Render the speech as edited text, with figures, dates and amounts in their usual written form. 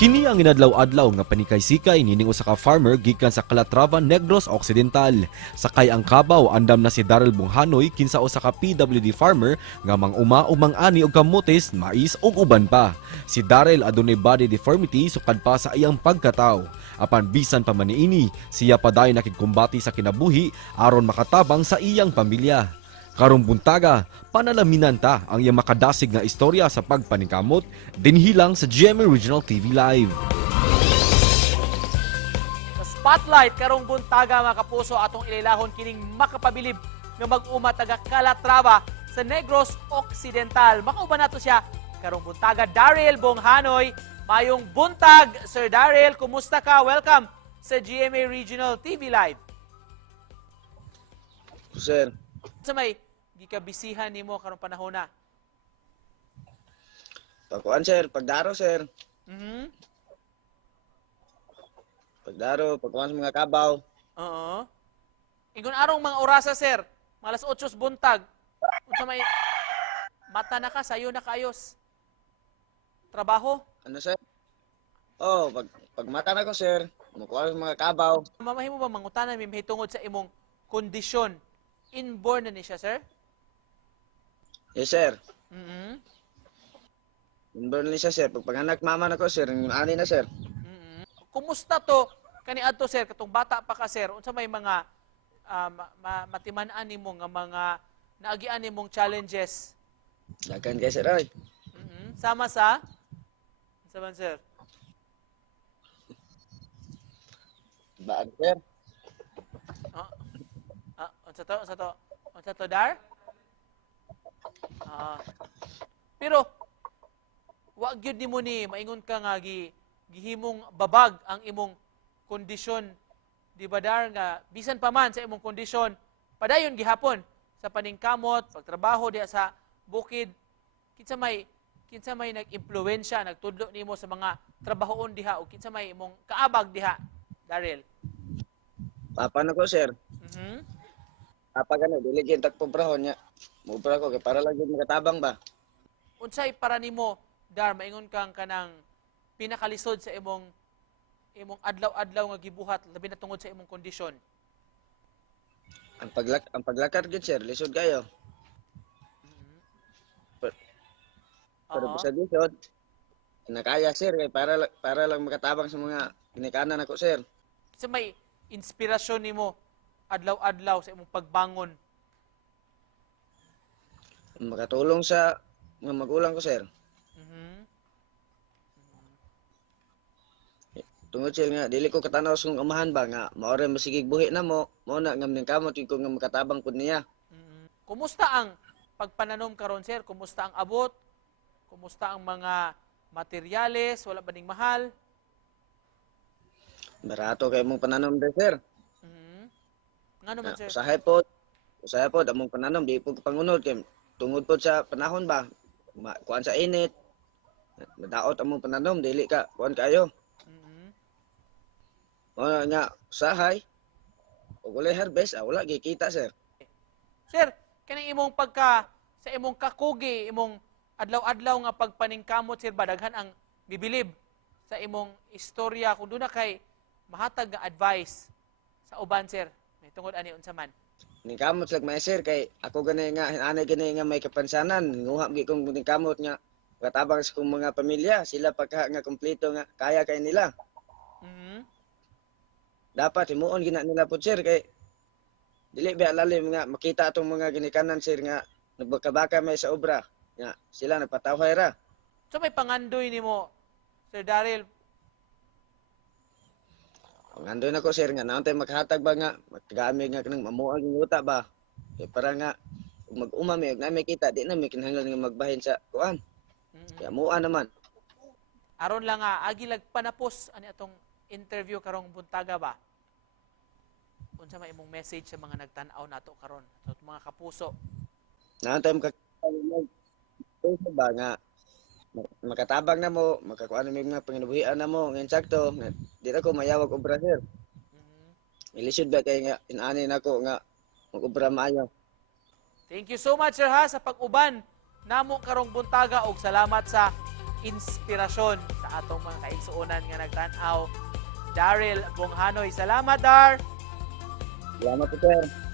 Kini ang inadlaw-adlaw nga panikay-sikay nining usa ka farmer gikan sa Calatrava, Negros Occidental. Sakay ang kabaw andam na si Daryl Bunghanoy kinsa usa ka PWD farmer nga manguma ug mangani og kamotes, mais ug uban pa. Si Daryl adunay body deformity sukad pa sa iyang pagkatao. Apan bisan pa man niini, siya paday nakigkumbati sa kinabuhi aron makatabang sa iyang pamilya. Karong buntaga, panalaminan ta ang iyang makadasig nga istorya sa pagpaningkamot dinhilang sa GMA Regional TV Live. Sa spotlight karong buntaga mga kapuso atong ililahon kining makapabilib nga mag-uma taga Calatrava sa Negros Occidental. Makauban nato siya karong buntaga Daryl Bunghanoy. Mayong buntag, Sir Daryl, kumusta ka? Welcome sa GMA Regional TV Live. Sir, Sa may gikabisihan nimo karong panahon na. pagkuan sir, pagdaro sir. Mhm. Pagdaro, pagkuan sa mga kabaw. Oo. Ingon arong mga orasa, sir. Mga alas 8 buntag. Unsa may mata na ka, sayo na kaayos. Trabaho? Ano sir? Oh, pagmata na ko sir, mukuha sa mga kabaw. Mamahimo ba mangutanan mi mahitungod sa imong kondisyon? Inborn na ni siya, sir? Yes sir. Mhm. Inborn siya sir. Pagpanganak mama na ko sir, yung ani na sir. Mhm. Kumusta to kaniadto, sir? Katong bata pa ka, sir. Unsa may mga matiman-an nimo nga mga naagian nimong challenges? Dagan kay sir ay. Mhm. Sama sa man, sir? Baan sir? Unsa to, Dar? Pero wa gyud nimo ni maingon ka nga gihimong babag ang imong kondisyon, di ba, Dar, nga bisan pa man sa imong kondisyon padayon gihapon sa paningkamot, pagtrabaho diha sa bukid. Kinsa may nag-impluwensya, nagtudlo nimo sa mga trabahoon diha o kinsa may imong kaabag diha, Daryl? Papa na ko sir. Mhm. Papa gani, dili gyud tagpobrahon niya. Mubra ko kay para lang gyud makatabang ba. Unsay para nimo, Dar, maingon kang kanang pinakalisod sa imong adlaw-adlaw nga gibuhat labi na tungod sa imong kondisyon? Ang paglakad gyud sir, lisod kayo. Pero Oo. sa lisod, nakaya sir kay para lang makatabang sa mga ginikanan ako sir. Sa may inspirasyon nimo adlaw-adlaw sa imong pagbangon? Makatulong sa mga magulang ko sir. Mhm. Tungod sir nga dili ko katanaw sa kong amahan ba nga maoray masigig buhi na mo na nga mning kamot ko nga makatabang pud niya. Mhm. Kumusta ang pagpananom karon, sir? Kumusta ang abot? Kumusta ang mga materyales? Wala ba ning mahal? Barato kay mong pananom de sir. Mhm. Ngano man, sir? Usahay pod among pananom di po pangunod kay tungod pod sa panahon ba kuan sa init. Madaot among pananom dili ka kuan kayo. Mhm. O nga usahay ug walay harvest wala gikita sir. Sir, kaning imong sa imong kakugi, imong adlaw-adlaw nga pagpaningkamot, sir, badaghan ang bibilib sa imong istorya kung doon na kay mahatag nga advice sa uban, sir. May tungod ani unsa man. Ning kamot lag may sir kay ako gani nga anay gani nga may kapansanan nguha gi kong ning kamot nga katabang sa kong mga pamilya sila pagka nga kompleto nga kaya kay nila. Mhm. Dapat himuon gina nila po sir kay dili ba lalim nga makita atong mga ginikanan sir nga nagbaka-baka may sa obra nga sila nagpatawhay ra. So may pangandoy nimo, Sir Daryl? Ang andoy nako sir nga naon tay makahatag ba nga maggamit nga kanang mamuag ng yuta ba kay para nga kung mag-uma mi ug na may kita di na mi kinahanglan nga magbahin sa kuan Mhm. kaya mua naman. Aron lang nga agi lag panapos ani atong interview karong buntaga ba. Unsa may imong message sa mga nagtan-aw nato karon, sa mga kapuso? Naon tay ba nga makatabang na mo makakuan na may mga panginabuhian na mo ngayon sakto nga di na ko mayawag obra sir. Mhm. Ilisod ba kay nga inani nako nga mag-obra maayo. Thank you so much, sir, ha, sa pag-uban namo karong buntaga og salamat sa inspirasyon sa atong mga kaigsuonan nga nagtan-aw. Daryl Bonghanoy, salamat Dar. Salamat po sir.